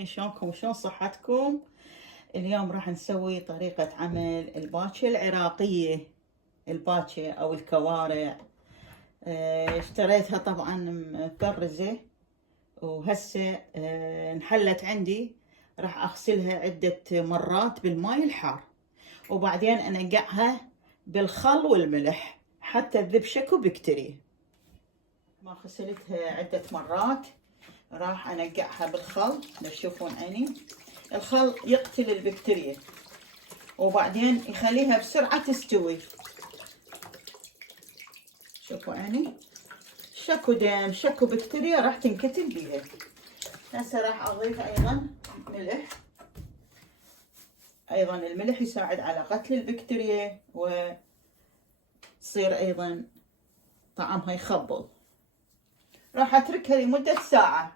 حبايبي، شلونكم وشلون صحتكم؟ اليوم راح نسوي طريقة عمل الباكي العراقية، الباكي أو الكوارع. اشتريتها طبعا مفرزة، وهسه انحلت عندي. راح أغسلها عدة مرات بالماء الحار، وبعدين أنقعها بالخل والملح حتى تذب شكو بكتيريا. ما غسلتها عدة مرات، راح انقعها بالخل. تشوفون عيني الخل يقتل البكتيريا، وبعدين يخليها بسرعة تستوي. شوفوا عيني شكو دم شكو بكتيريا راح تنقتل بيها. هسه راح اضيف ايضا ملح. ايضا الملح يساعد على قتل البكتيريا، وتصير ايضا طعمها يخبل. راح اتركها لمدة ساعة.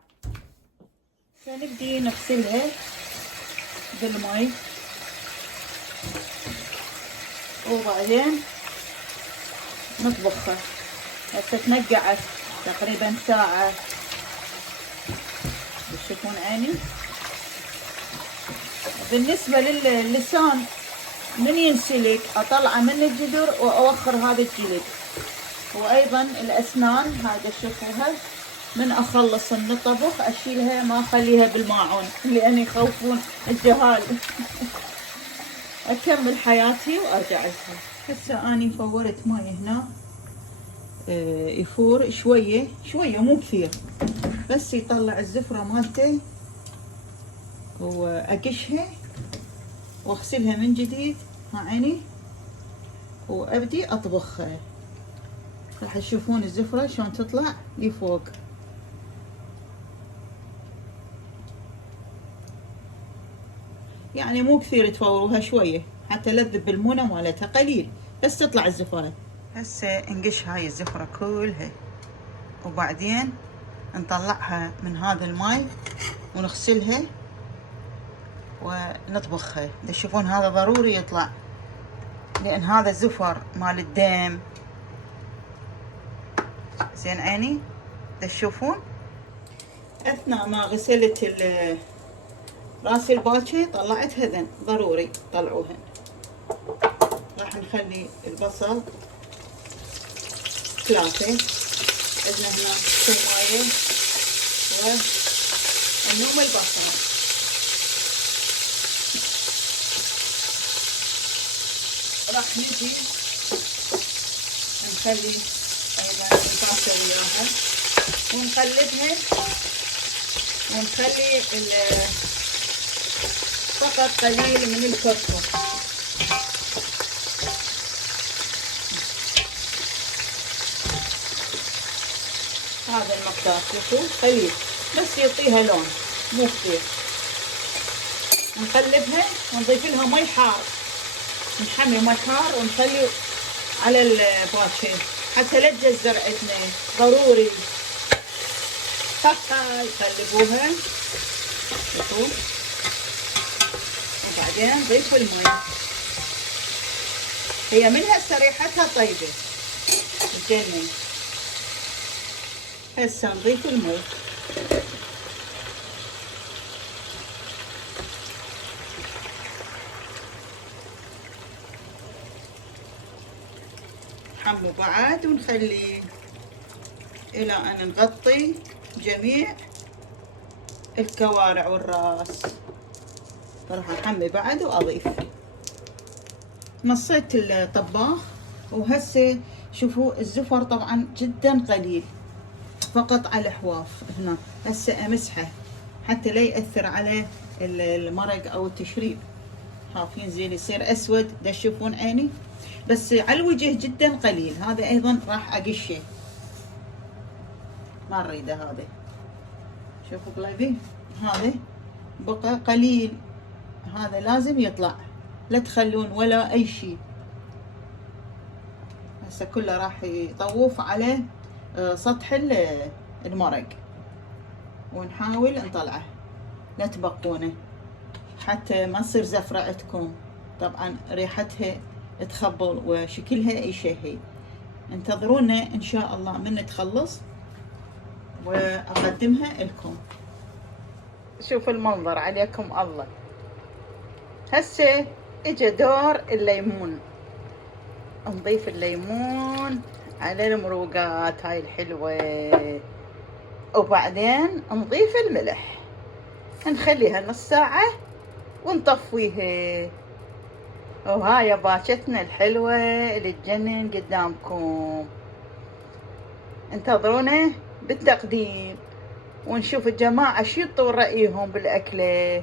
فنبدي نغسلها بالماء، وبعدين نطبخها. هسه تنقعت تقريبا ساعة. تشوفون عيني. بالنسبة للسان من ينسلك اطلعه من الجذر واوخر هذا الجلد، وايضا الاسنان هذا شوفوها من اخلص من الطبخ اشيلها، ما اخليها بالماعون لان يخوفون الجهال. اكمل حياتي وارجع لها. هسه اني فورت ماي هنا، يفور شويه شويه مو كثير، بس يطلع الزفره مالته، واقشها واغسلها من جديد. ها عيني، وابدي اطبخها. راح تشوفون الزفره شلون تطلع لفوق. يعني مو كثير تفوروها، شويه حتى لذب بالمونه مالتها قليل، بس تطلع الزفره. هسه نقش هاي الزفره كلها، وبعدين نطلعها من هذا الماي ونغسلها ونطبخها. تشوفون هذا ضروري يطلع، لان هذا زفر مال الدم. زين عيني. تشوفون اثناء ما غسلت راس الباكي طلعت هذن، ضروري طلعوهن. راح نخلي البصل 3، عندنا هنا ثومايه ونوم البصل. راح نجي نخلي ايضا البصل وياها ونقلبها، ونخلي فقط قليل من الكركم. هذا المقدار شوفوا قليل، بس يعطيها لون مو كثير. نقلبها ونضيف لها مي حار، نحمي مي حار ونخلي على الباكي حتى لا تجزر عندنا، ضروري. يقلبوها شوفوا، وبعدين نضيف المي. هي من هسه ريحتها طيبه تجنن. هسه نضيف المي. نحموا بعد ونخلي الى ان نغطي جميع الكوارع والراس. راح احمي بعد واضيف. مصيت الطباخ، وهسه شوفوا الزفر طبعا جدا قليل، فقط على الحواف هنا. هسه امسحه حتى لا ياثر على المرق او التشريب. خافين زين يصير اسود. تشوفون عيني، بس على الوجه جدا قليل. هذا ايضا راح اقشه، ما نريده هذا. شوفوا قلبي هذا بقى قليل، هذا لازم يطلع، لا تخلون ولا اي شيء. هسه كله راح يطوف على سطح المرق، ونحاول نطلعه، لا تبقونه حتى ما تصير زفرة عندكم. طبعا ريحتها تخبل وشكلها يشهي. انتظرونا ان شاء الله من تخلص واقدمها لكم. شوف المنظر عليكم الله. هسه اجى دور الليمون. نضيف الليمون على المروقات هاي الحلوة، وبعدين نضيف الملح، نخليها نص ساعة ونطفيها. وهاي باشتنا الحلوة اللي تجنن قدامكم. انتظرونا بالتقديم ونشوف الجماعة شو يطول رأيهم بالأكلة.